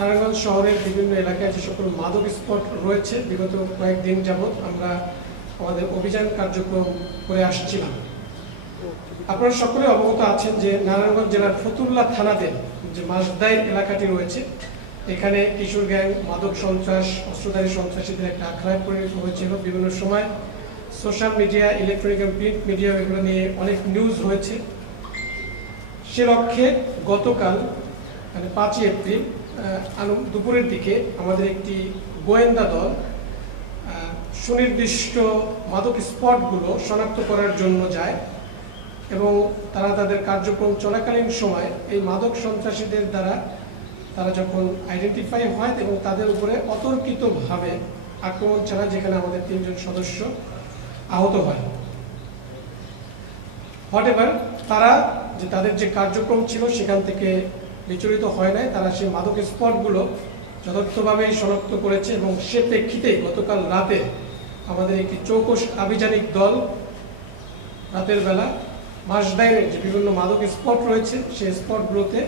নারায়ণগঞ্জ শহরের বিভিন্ন এলাকায় যে সকল মাদক স্পট রয়েছে বিগত কয়েকদিন যাবৎ আমরা আমাদের অভিযান কার্যক্রম করে আসছিলাম। আপনারা সকলে অবগত আছেন যে নারায়ণগঞ্জ জেলার ফতুল্লা থানাতে যে মাসদাই এলাকাটি রয়েছে, এখানে কিশোর গ্যাং, মাদক সন্ত্রাস, অস্ত্রধারী সন্ত্রাসীদের একটা আখড়ায় পরিণত হয়েছিল। বিভিন্ন সময় সোশ্যাল মিডিয়া, ইলেকট্রনিক এবং প্রিন্ট মিডিয়া এগুলো নিয়ে অনেক নিউজ হয়েছে। সে লক্ষ্যে গতকাল মানে 5ই এপ্রিল দুপুরের দিকে আমাদের একটি গোয়েন্দা দল সুনির্দিষ্ট মাদক স্পটগুলো শনাক্ত করার জন্য যায় এবং তারা তাদের কার্যক্রম চলাকালীন সময় এই মাদক সন্ত্রাসীদের দ্বারা তারা যখন আইডেন্টিফাই হয় এবং তাদের উপরে অতর্কিতভাবে আক্রমণ চালায়, যেখানে আমাদের 3 জন সদস্য আহত হয়। হোয়াটএভার, তারা যে তাদের যে কার্যক্রম ছিল সেখান থেকে বিচলিত হয় নাই, তারা সেই মাদক স্পটগুলো যথার্থভাবেই শনাক্ত করেছে এবং সে প্রেক্ষিতে গতকাল রাতে আমাদের একটি চৌকস আভিযানিক দল রাতের বেলা মাসদাইয়ের যে বিভিন্ন মাদক স্পট রয়েছে সেই স্পটগুলোতে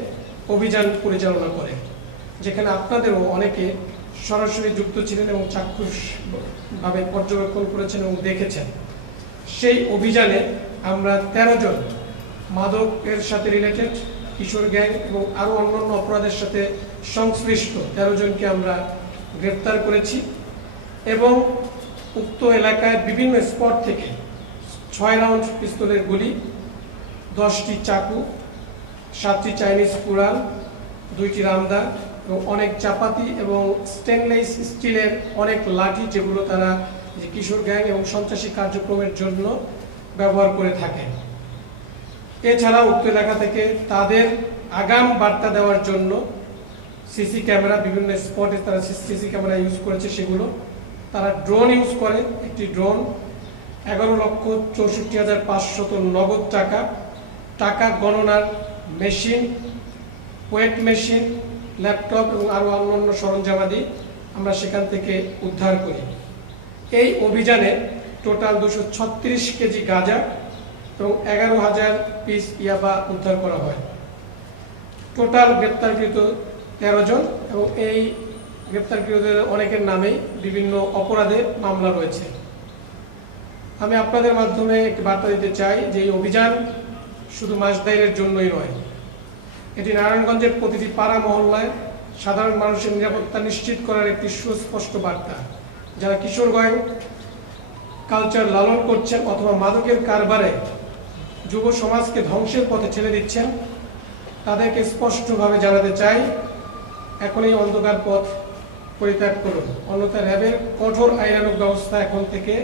অভিযান পরিচালনা করে, যেখানে আপনাদেরও অনেকে সরাসরি যুক্ত ছিলেন এবং চাক্ষুষভাবে পর্যবেক্ষণ করেছেন এবং দেখেছেন। সেই অভিযানে আমরা 13 জন মাদকের সাথে রিলেটেড, কিশোর গ্যাং এবং আরও অন্যান্য অপরাধের সাথে সংশ্লিষ্ট 13 জনকে আমরা গ্রেপ্তার করেছি এবং উক্ত এলাকায় বিভিন্ন স্পট থেকে 6 রাউন্ড পিস্তলের গুলি, 10টি চাকু, 7টি চাইনিজ কুড়াল, 2টি রামদা এবং অনেক চাপাতি এবং স্টেনলেস স্টিলের অনেক লাঠি, যেগুলো তারা যে কিশোর গ্যাং এবং সন্ত্রাসী কার্যক্রমের জন্য ব্যবহার করে থাকে। এছাড়া উক্ত এলাকা থেকে তাদের আগাম বার্তা দেওয়ার জন্য সিসি ক্যামেরা, বিভিন্ন স্পটে তারা সিসি ক্যামেরা ইউজ করেছে, সেগুলো তারা ড্রোন ইউজ করে। একটি ড্রোন, 11,64,500 নগদ টাকা, টাকা গণনার মেশিন, ওয়েট মেশিন, ল্যাপটপ এবং আরও অন্যান্য সরঞ্জামাদি আমরা সেখান থেকে উদ্ধার করি। এই অভিযানে টোটাল 236 কেজি গাঁজা এবং 11,000 পিস ইয়াবা উদ্ধার করা হয়। টোটাল গ্রেপ্তারকৃত 13 জন এবং এই গ্রেপ্তারকৃতদের অনেকের নামেই বিভিন্ন অপরাধে মামলা রয়েছে। আমি আপনাদের মাধ্যমে একটি বার্তা দিতে চাই যে এই অভিযান শুধু মাসদাইয়ের জন্যই নয়, এটি নারায়ণগঞ্জের প্রতিটি পাড়া মহল্লায় সাধারণ মানুষের নিরাপত্তা নিশ্চিত করার একটি সুস্পষ্ট বার্তা। যারা কিশোর গ্যাং কালচার লালন করছেন অথবা মাদকের কারবারে যুব সমাজকে ধ্বংসের পথে ঠেলে দিচ্ছেন, তাদেরকে স্পষ্টভাবে জানাতে চাই, এখনই অন্ধকার পথ পরিত্যাগ করুন, অন্যথায় র্যাবের কঠোর আইনানুগ ব্যবস্থা এখন থেকে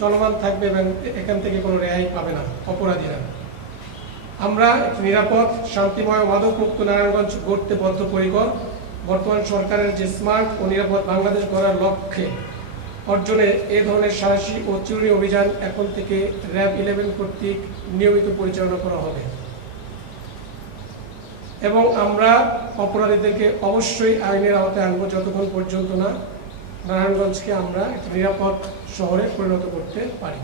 চলমান থাকবে এবং এখান থেকে কোনো রেহাই পাবে না অপরাধীরা। আমরা নিরাপদ, শান্তিময়, মাদকমুক্ত নারায়ণগঞ্জ গড়তে বদ্ধপরিকর। বর্তমান সরকারের যে স্মার্ট ও নিরাপদ বাংলাদেশ গড়ার লক্ষ্যে অর্জনে এ ধরনের সাহসী ও চিরুনি অভিযান এখন থেকে র্যাব 11 কর্তৃক নিয়মিত পরিচালনা করা হবে এবং আমরা অপরাধীদেরকে অবশ্যই আইনের আওতায় আনবো যতক্ষণ পর্যন্ত না নারায়ণগঞ্জকে আমরা একটি নিরাপদ শহরে পরিণত করতে পারি।